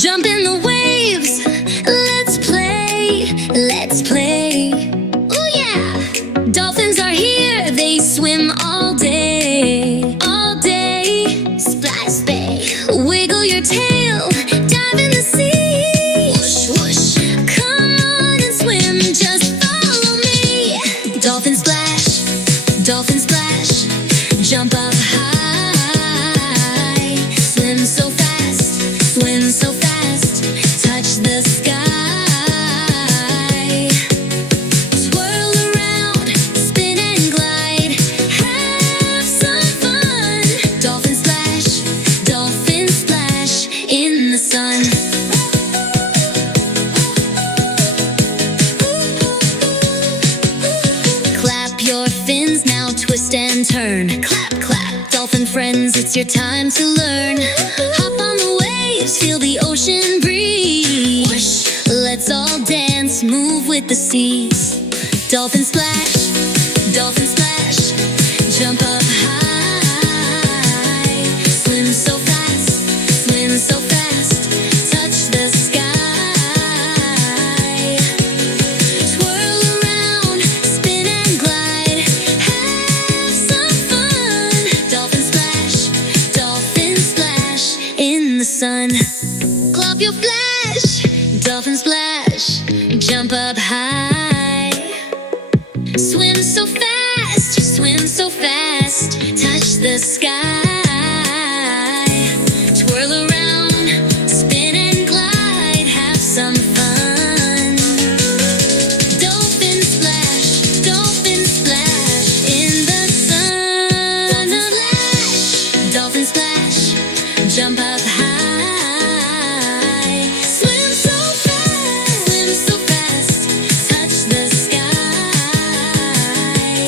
Jump in the waves, let's play, let's play. Oh yeah! Dolphins are here, they swim all day, all day. Splash, bay, wiggle your tail, dive in the sea. Whoosh, whoosh, come on and swim, just follow me. Dolphin splash, jump up high. Swim so fast, touch the sky. Twirl around, spin and glide, have some fun. Dolphin splash in the sun. Clap your fins, now twist and turn. Clap, clap, dolphin friends, it's your time to learn. Hop on the waves, feel the ocean breeze. Whoosh, let's all dance, move with the seas. Dolphin splash, jump up high. Swim so fast, touch the sky. Twirl around, spin and glide, have some fun. Dolphin splash in the sun. Clap your flash, dolphin splash, jump up high. Swim so fast, touch the sky. Twirl around, spin and glide, have some fun. Dolphin splash in the sun. Dolphin splash, jump up high. Swim so fast, touch the sky.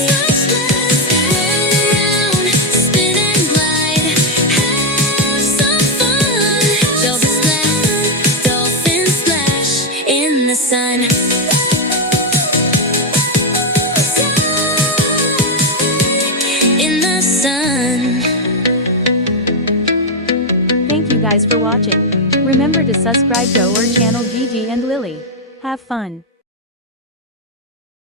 Twirl around, spin and glide, have some fun. Dolphin splash in the sun. In the sun. Thank you guys for watching. Remember to subscribe to our channel Jiji and Lili. Have fun.